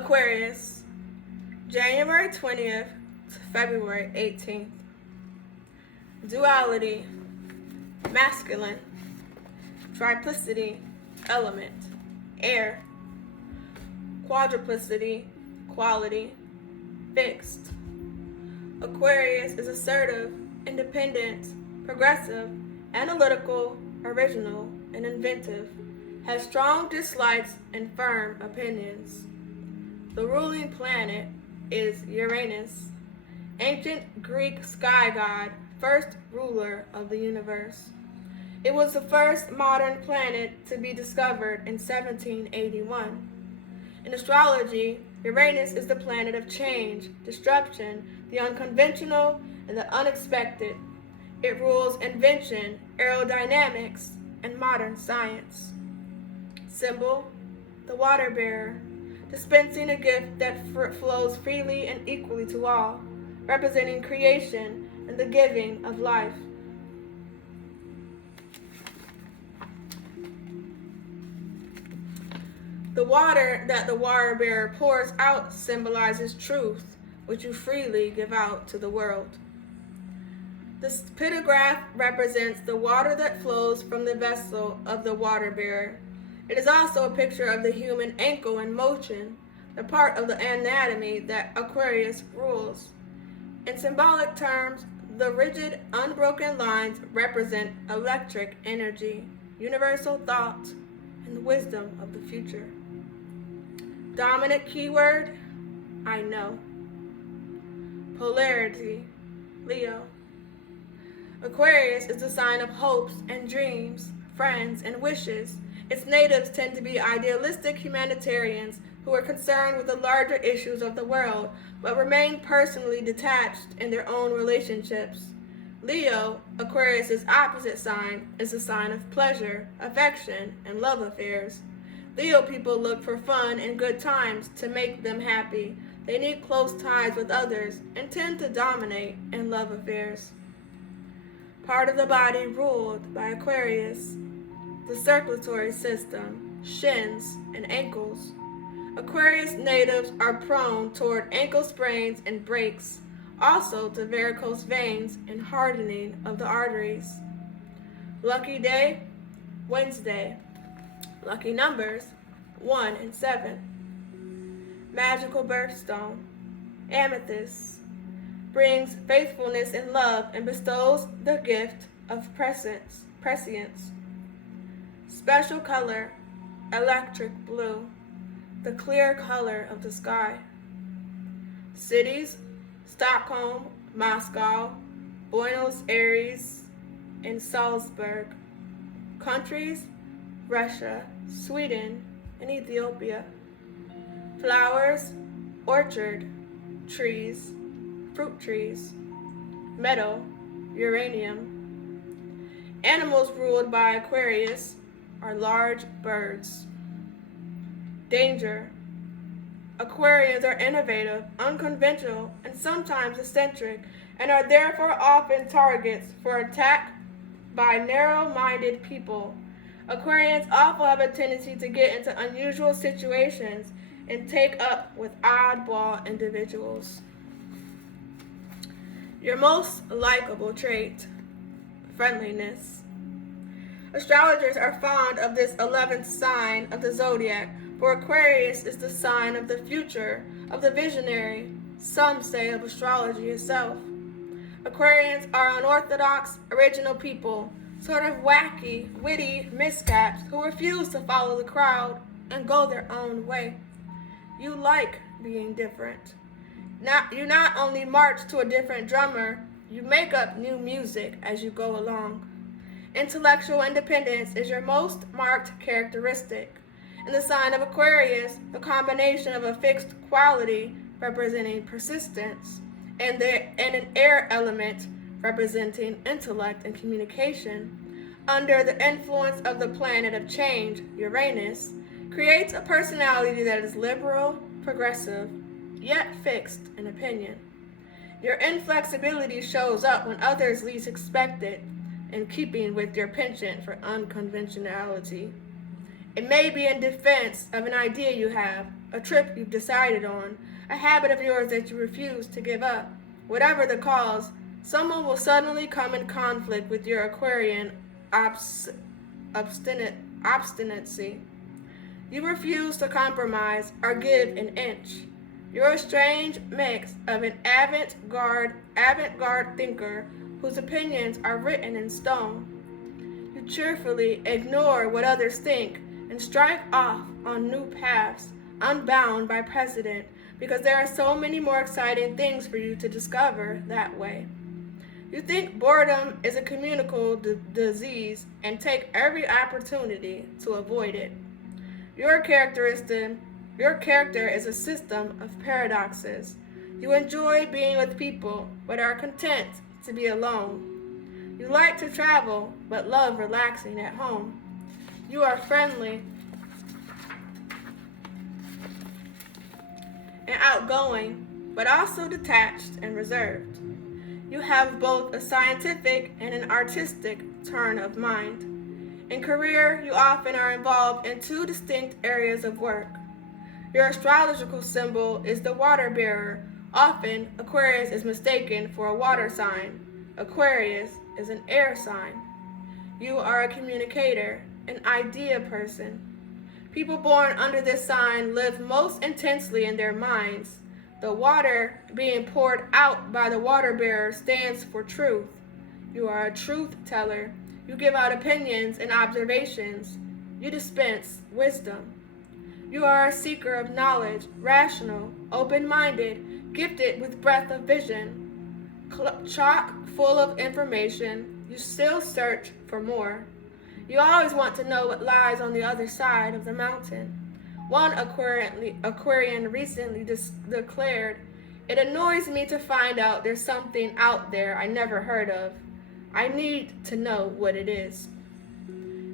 Aquarius, January 20th to February 18th. Duality, masculine. Triplicity, element, air. Quadruplicity, quality, fixed. Aquarius is assertive, independent, progressive, analytical, original, and inventive. Has strong dislikes and firm opinions. The ruling planet is Uranus, ancient Greek sky god, first ruler of the universe. It was the first modern planet to be discovered in 1781. In astrology, Uranus is the planet of change, disruption, the unconventional, and the unexpected. It rules invention, aerodynamics, and modern science. Symbol, the water bearer, dispensing a gift that flows freely and equally to all, representing creation and the giving of life. The water that the water bearer pours out symbolizes truth, which you freely give out to the world. The pentagram represents the water that flows from the vessel of the water bearer. It is also a picture of the human ankle in motion, the part of the anatomy that Aquarius rules. In symbolic terms, the rigid, unbroken lines represent electric energy, universal thought, and the wisdom of the future. Dominant keyword, I know. Polarity, Leo. Aquarius is the sign of hopes and dreams, friends and wishes. Its natives tend to be idealistic humanitarians who are concerned with the larger issues of the world, but remain personally detached in their own relationships. Leo, Aquarius' opposite sign, is a sign of pleasure, affection, and love affairs. Leo people look for fun and good times to make them happy. They need close ties with others and tend to dominate in love affairs. Part of the body ruled by Aquarius, the circulatory system, shins, and ankles. Aquarius natives are prone toward ankle sprains and breaks, also to varicose veins and hardening of the arteries. Lucky day, Wednesday. Lucky numbers, 1 and 7. Magical birthstone, amethyst. Brings faithfulness and love and bestows the gift of prescience. Special color, electric blue, the clear color of the sky. Cities, Stockholm, Moscow, Buenos Aires, and Salzburg. Countries, Russia, Sweden, and Ethiopia. Flowers, orchard, trees, fruit trees. Metal, uranium. Animals ruled by Aquarius are large birds. Danger. Aquarians are innovative, unconventional, and sometimes eccentric, and are therefore often targets for attack by narrow-minded people. Aquarians also have a tendency to get into unusual situations and take up with oddball individuals. Your most likable trait, friendliness. Astrologers are fond of this 11th sign of the zodiac, for Aquarius is the sign of the future, of the visionary, some say of astrology itself. Aquarians are unorthodox, original people, sort of wacky, witty miscaps who refuse to follow the crowd and go their own way. You like being different. You not only march to a different drummer, you make up new music as you go along. Intellectual independence is your most marked characteristic. In the sign of Aquarius, the combination of a fixed quality representing persistence and an air element representing intellect and communication, under the influence of the planet of change, Uranus, creates a personality that is liberal, progressive, yet fixed in opinion. Your inflexibility shows up when others least expect it, in keeping with your penchant for unconventionality. It may be in defense of an idea you have, a trip you've decided on, a habit of yours that you refuse to give up. Whatever the cause, someone will suddenly come in conflict with your Aquarian obstinacy. You refuse to compromise or give an inch. You're a strange mix of an avant-garde thinker whose opinions are written in stone. You cheerfully ignore what others think and strike off on new paths, unbound by precedent, because there are so many more exciting things for you to discover that way. You think boredom is a communicable disease and take every opportunity to avoid it. Your character is a system of paradoxes. You enjoy being with people, but are content to be alone. You like to travel, but love relaxing at home. You are friendly and outgoing, but also detached and reserved. You have both a scientific and an artistic turn of mind. In career, you often are involved in two distinct areas of work. Your astrological symbol is the water bearer. Often, Aquarius is mistaken for a water sign. Aquarius is an air sign. You are a communicator, an idea person. People born under this sign live most intensely in their minds. The water being poured out by the water bearer stands for truth. You are a truth teller. You give out opinions and observations. You dispense wisdom. You are a seeker of knowledge, rational, open-minded, gifted with breadth of vision. Chock full of information, you still search for more. You always want to know what lies on the other side of the mountain. One Aquarian recently declared, "It annoys me to find out there's something out there I never heard of. I need to know what it is."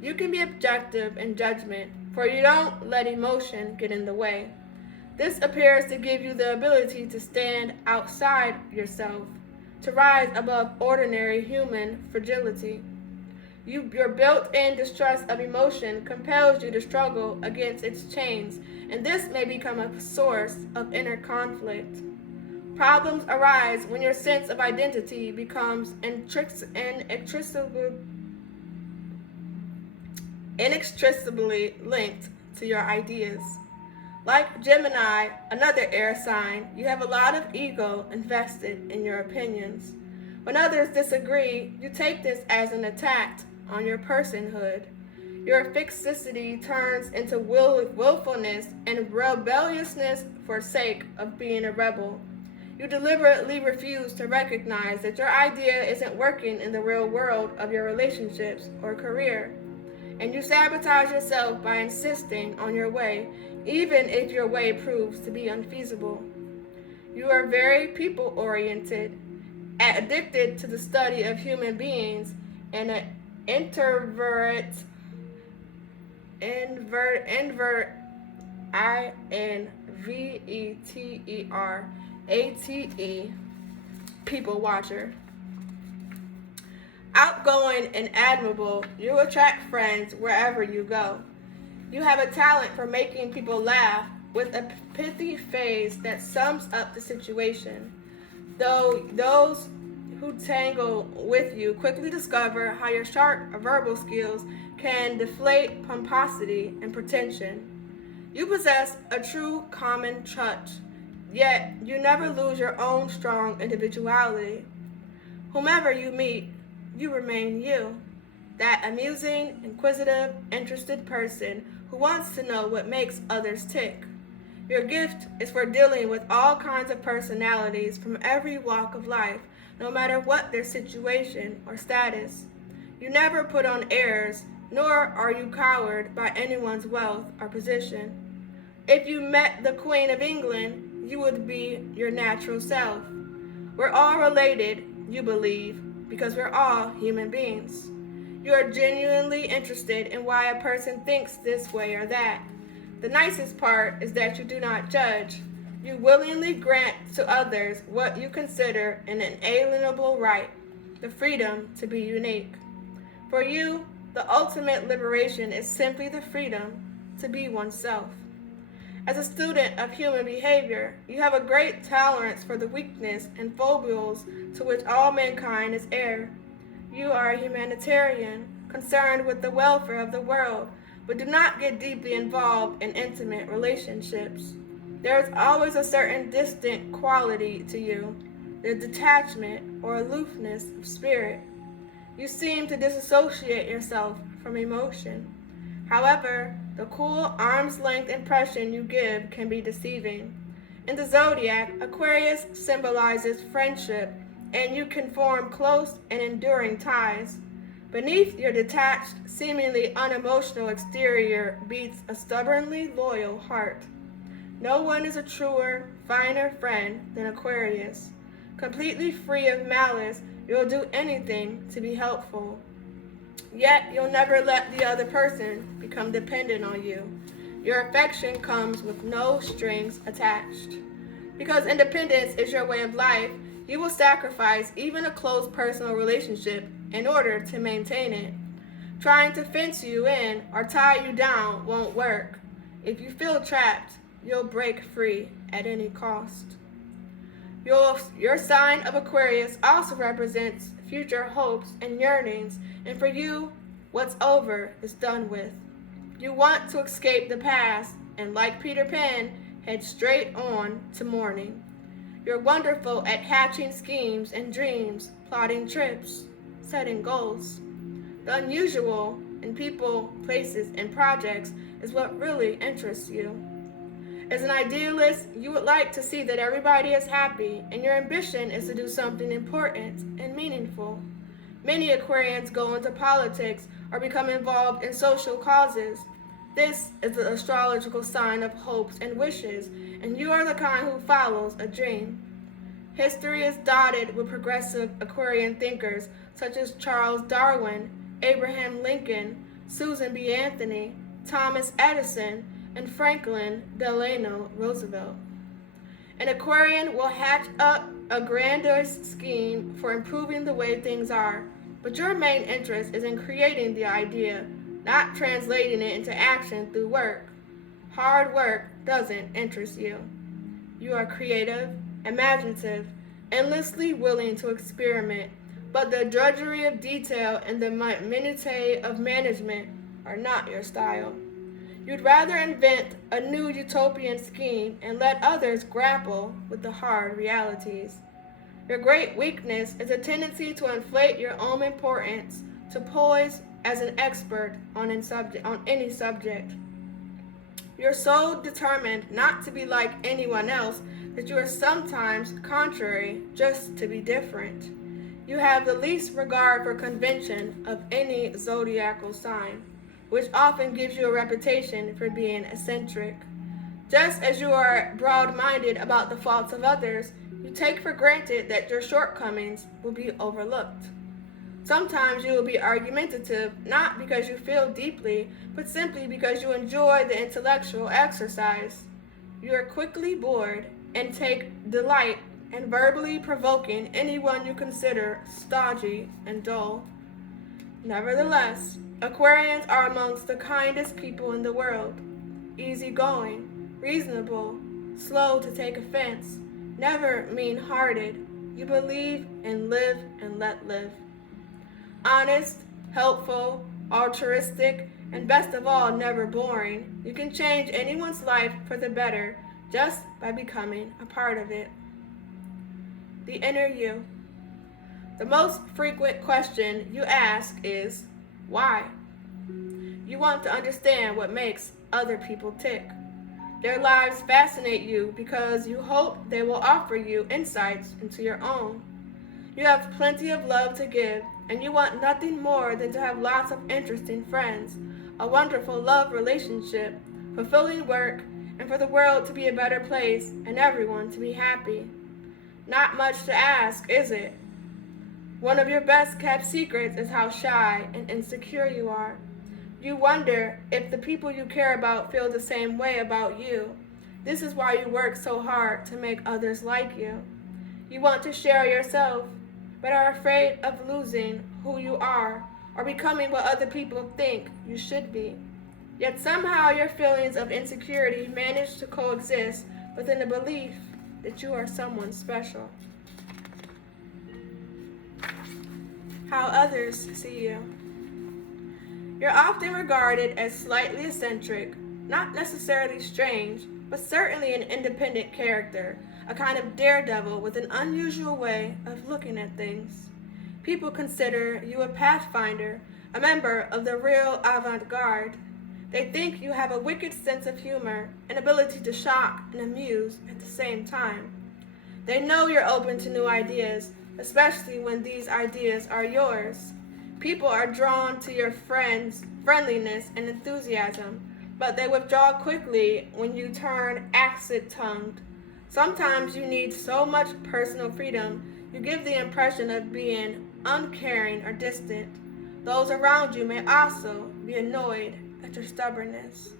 You can be objective in judgment, for you don't let emotion get in the way. This appears to give you the ability to stand outside yourself, to rise above ordinary human fragility. Your built-in distrust of emotion compels you to struggle against its chains, and this may become a source of inner conflict. Problems arise when your sense of identity becomes inextricably linked to your ideas. Like Gemini, another air sign, you have a lot of ego invested in your opinions. When others disagree, you take this as an attack on your personhood. Your fixity turns into willfulness and rebelliousness for sake of being a rebel. You deliberately refuse to recognize that your idea isn't working in the real world of your relationships or career. And you sabotage yourself by insisting on your way, even if your way proves to be unfeasible. You are very people-oriented, addicted to the study of human beings, and an inverted people watcher. Outgoing and admirable, you attract friends wherever you go. You have a talent for making people laugh with a pithy phrase that sums up the situation. Though those who tangle with you quickly discover how your sharp verbal skills can deflate pomposity and pretension. You possess a true common touch, yet you never lose your own strong individuality. Whomever you meet, you remain you, that amusing, inquisitive, interested person who wants to know what makes others tick. Your gift is for dealing with all kinds of personalities from every walk of life, no matter what their situation or status. You never put on airs, nor are you cowed by anyone's wealth or position. If you met the Queen of England, you would be your natural self. We're all related, you believe, because we're all human beings. You are genuinely interested in why a person thinks this way or that. The nicest part is that you do not judge. You willingly grant to others what you consider an inalienable right, the freedom to be unique. For you, the ultimate liberation is simply the freedom to be oneself. As a student of human behavior, you have a great tolerance for the weakness and foibles to which all mankind is heir. You are a humanitarian, concerned with the welfare of the world, but do not get deeply involved in intimate relationships. There is always a certain distant quality to you, the detachment or aloofness of spirit. You seem to disassociate yourself from emotion. However, the cool arm's-length impression you give can be deceiving. In the zodiac, Aquarius symbolizes friendship, and you can form close and enduring ties. Beneath your detached, seemingly unemotional exterior beats a stubbornly loyal heart. No one is a truer, finer friend than Aquarius. Completely free of malice, you'll do anything to be helpful. Yet you'll never let the other person become dependent on you. Your affection comes with no strings attached. Because independence is your way of life, you will sacrifice even a close personal relationship in order to maintain it. Trying to fence you in or tie you down won't work. If you feel trapped, you'll break free at any cost. Your sign of Aquarius also represents future hopes and yearnings, and for you, what's over is done with. You want to escape the past, and like Peter Pan, head straight on to morning. You're wonderful at hatching schemes and dreams, plotting trips, setting goals. The unusual in people, places, and projects is what really interests you. As an idealist, you would like to see that everybody is happy, and your ambition is to do something important and meaningful. Many Aquarians go into politics or become involved in social causes. This is the astrological sign of hopes and wishes, and you are the kind who follows a dream. History is dotted with progressive Aquarian thinkers such as Charles Darwin, Abraham Lincoln, Susan B. Anthony, Thomas Edison, and Franklin Delano Roosevelt. An Aquarian will hatch up a grandiose scheme for improving the way things are, but your main interest is in creating the idea, not translating it into action through work. Hard work doesn't interest you. You are creative, imaginative, endlessly willing to experiment, but the drudgery of detail and the minutiae of management are not your style. You'd rather invent a new utopian scheme and let others grapple with the hard realities. Your great weakness is a tendency to inflate your own importance, to poise as an expert on any subject. You're so determined not to be like anyone else that you are sometimes contrary just to be different. You have the least regard for convention of any zodiacal sign, which often gives you a reputation for being eccentric. Just as you are broad-minded about the faults of others, you take for granted that your shortcomings will be overlooked. Sometimes you will be argumentative, not because you feel deeply, but simply because you enjoy the intellectual exercise. You are quickly bored and take delight in verbally provoking anyone you consider stodgy and dull. Nevertheless, Aquarians are amongst the kindest people in the world. Easygoing, reasonable, slow to take offense, never mean-hearted. You believe in live and let live. Honest, helpful, altruistic, and best of all, never boring. You can change anyone's life for the better just by becoming a part of it. The inner you. The most frequent question you ask is, why? You want to understand what makes other people tick. Their lives fascinate you because you hope they will offer you insights into your own. You have plenty of love to give, and you want nothing more than to have lots of interesting friends, a wonderful love relationship, fulfilling work, and for the world to be a better place and everyone to be happy. Not much to ask, is it? One of your best kept secrets is how shy and insecure you are. You wonder if the people you care about feel the same way about you. This is why you work so hard to make others like you. You want to share yourself, but are afraid of losing who you are or becoming what other people think you should be. Yet somehow your feelings of insecurity manage to coexist within the belief that you are someone special. How others see you. You're often regarded as slightly eccentric, not necessarily strange, but certainly an independent character, a kind of daredevil with an unusual way of looking at things. People consider you a pathfinder, a member of the real avant-garde. They think you have a wicked sense of humor, an ability to shock and amuse at the same time. They know you're open to new ideas, especially when these ideas are yours. People are drawn to your friendliness and enthusiasm, but they withdraw quickly when you turn acid-tongued. Sometimes you need so much personal freedom, you give the impression of being uncaring or distant. Those around you may also be annoyed at your stubbornness.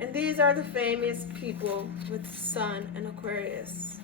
And these are the famous people with Sun and Aquarius.